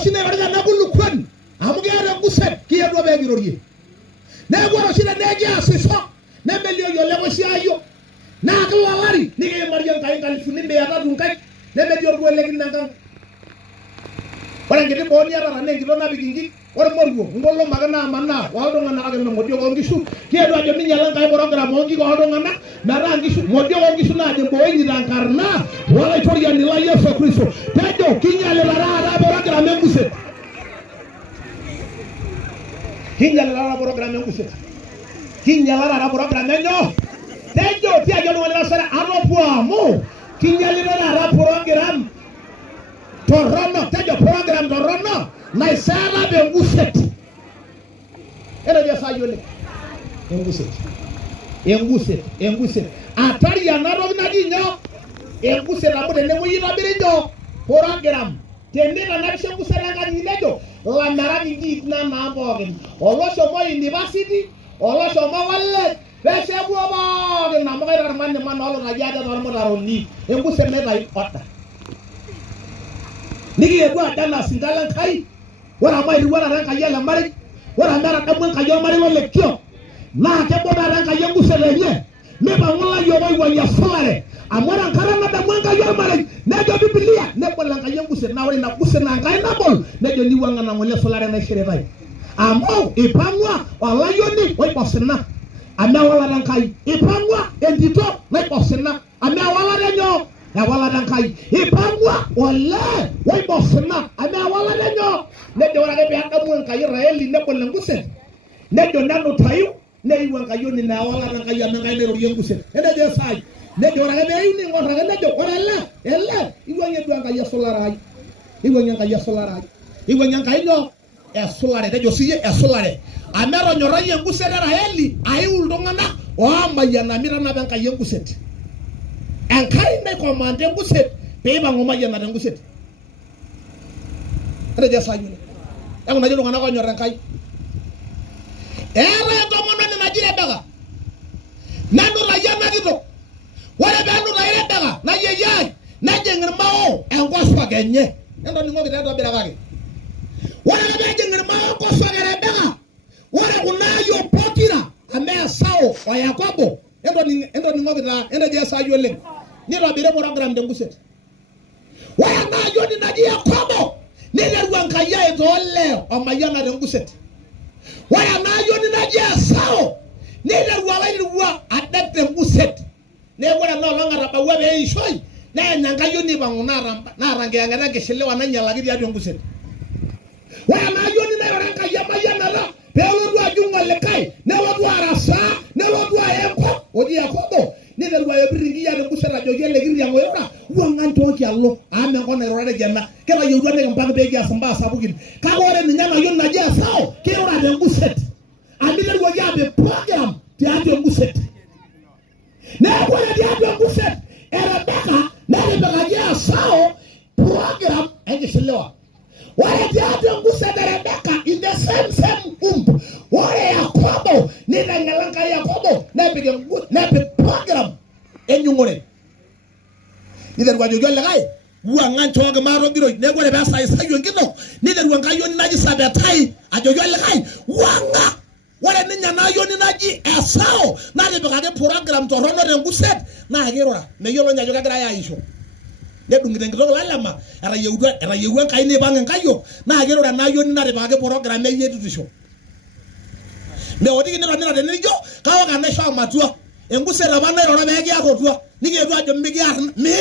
shine barga na bulu kwan amuge ara nguset kiye do be girorie na goro shine neje asiso na melio yo lego shayo na kalwalari ni ke mariyan kai kan funi be ata dun kai na melio do legi nangan wala ngede bo ni ara ne ngilo na bigingi wala morgo ngollo magana manna waldo ngana aga no modio on gisu kiye do ajo ni nyalan kai program on gi go do ngana na rangi su modio on gisu na de boy ni dan karna wala toriya ni la Yesu Kristo tejo kinyale la ra program nguse kinyale la program nguse kinyale la program nyo tejo ti ajo no wala sara aropo mo kinyale la program Torono, tejo program Torono, na isara be nguset. Era dia sayole. Nguset. Atari ya naro na dinyo. Nguset abo de nemo yina birinjo. Program. Tende na na shengu seranga nilejo. La mara ni na na bogen. Olosho mo university, olosho mo wale. Bese buobo, na mo era man olo na yada no mo daroni. Nguset me dai otta. Niki yedu adana singalan kai wala mai wala ranka yela mari wala mara dabon ka yo mari wala kyo na ke boda ranka yengu selenye me ba wala yo boy wanya solare amara karanga dabon ka yo mari ne do biblia ne bolan ka yengu se na wala na buse na ngai na bol ne do ni wanga na wala solare na shere bai amo ipamwa wala yo ni oi posena amya wala ranka ipamwa endito na posena amya wala renyo na wala dankai ipangwa wala wai bosna ana wala danyo ne do wala be aka mun kai Israeli ne bolan guse ne do nanu tayu ne iwan kayo ni na wala dankai ya ngai ne ro yenguse ene de sai ne do wala be ni ngora ne do wala ella iwan ye do anga ya solarai iwan yang kaya solarai iwan yang kayo solare de josiye solare amero nyora yenguse na Israeli ayul dongana o amayana mira na banka yenguse and carry me command them good set, pay my woman and good set. And I just saw you. I'm not going to go on your rankai. Ever don't in Nigeria Bega. Nano Rayanagito. What about no Rayandaga? Naya, Najang Mao, and Goswagan, ye. And on the mother of Belagari. What about Najang Mao, Goswagan Bega? What about now your Potina, a man Sao, or Yacobo? And on the mother, and I just saw you link. Nilo bire program de nguset waya na yo ni nadia kobo nile ruanka ya ezole o mayana de nguset waya na yo ni nadia sao nile ruwa ni ruwa adete nguset ne wala no longa raba webe ishoi na nyanga yo ni banguna ramba na range yanga na geshelewa na nyala gidi ya nguset waya na yo ni na ranka ya mayana la pelo ruwa junga lekai ne wadu arasa ne wadu ayepo odi yakobo ni da ruwa yabiri ya de kusara joje le giri yango yora wanga ntoki allo ame ko na rora jenna kala yodo ne mpanga be ya samba sabugin ka gore ni nyama yon na ja sao ke ora de nguset amile ruwa ya be program ti ade nguset na ko de ade nguset era beka na de beka ja sao program enge silewa wale de ade nguset era beka in the same wale Yakobo ni na ngalanka Yakobo na be program enyungore nidar wajo jolle kay wuangan toga maro giro ne gore ba sai sayo ngino nidar wanga yoni naji sabetai ajo jolle kay wanga wala ninya na yoni naji esao na de be program to rono de nguset na gerora me yolo nyajo kagra ya isho ne dungi ngiro lalama era yewu kay ne bangen kayo na gerora na yoni na de ba program me yedu tisho me odi ni ro de ni jo kawa ga na sha matua enguse rabana ro be gi akotua ni ge ajo me gi ar me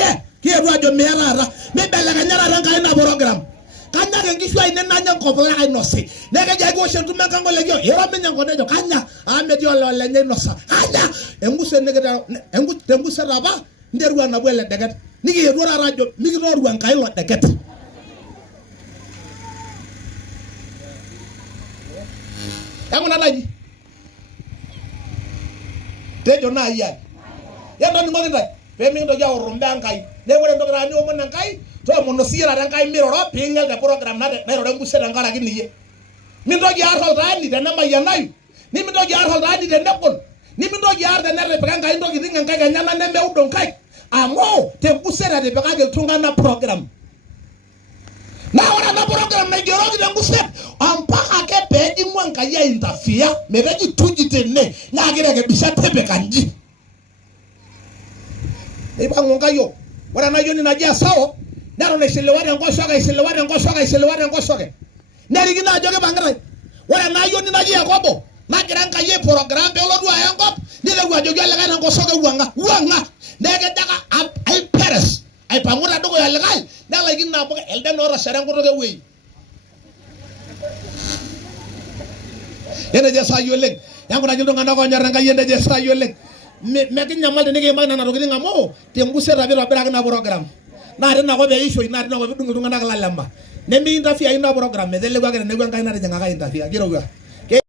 ki ajo me ara me bela ga nyara ran kai na program kanya ge ngi shwa ine na nya ko bla ai no se ne ge ja go shentu me kan go le jo ero me nya go ne jo kanya a me di olo le ne no sa kanya enguse ne ge da enguse raba nderu na bwele deget ni ge ro ra jo mi gi ro ruan kai lo deget yanguna laji tejo na iya ya ndo ngo ndai pe mi ndo jaw rumbe ankai ne wore ndo grani o mon ankai to mon no sira dan kai miro ro pingel de program na de ro ngu se dan gara gini ye mi ndo jaar hol rani de na mayanai ni mi ndo jaar hol rani de nepol ni mi ndo jaar de nerre pe ngai ndo gidi ngai ga nyana ne me udon kai amo te ngu se de be ga gel tunga na program Na ore ena program naigeroki tenkuset ompaka ake peejing'u Enkai ainterfere meteji tuji tene naa kirekebisha tipika nji. Neipang'u Enkai ore ena ayioni naji Esau neton aishiliwa tenkoshoke nerikino ajo kipang'itai. Ore ena ayioni naji Yakobo nagira Enkai aiprogram peelotu aya enkop niteru ajoki olikae tenkoshoke wuang'a nekijaka aiperes aipang'u tedukuya olikae nelaikino amu elde naa otashare enkutuk ewuei. Enejo Esai oleng yankunaki iltung'anak oonyor Enkai enejo Esai oleng mekinyamal tenikiimaki nena tokitin amu tenkuset apa itobiraki ina program naa tinakop eishoi naa tinakop idung' iltung'anak ilalema nemi interfere ina program meteleku ake teneeku Enkai natijing'aka interfere kirowua.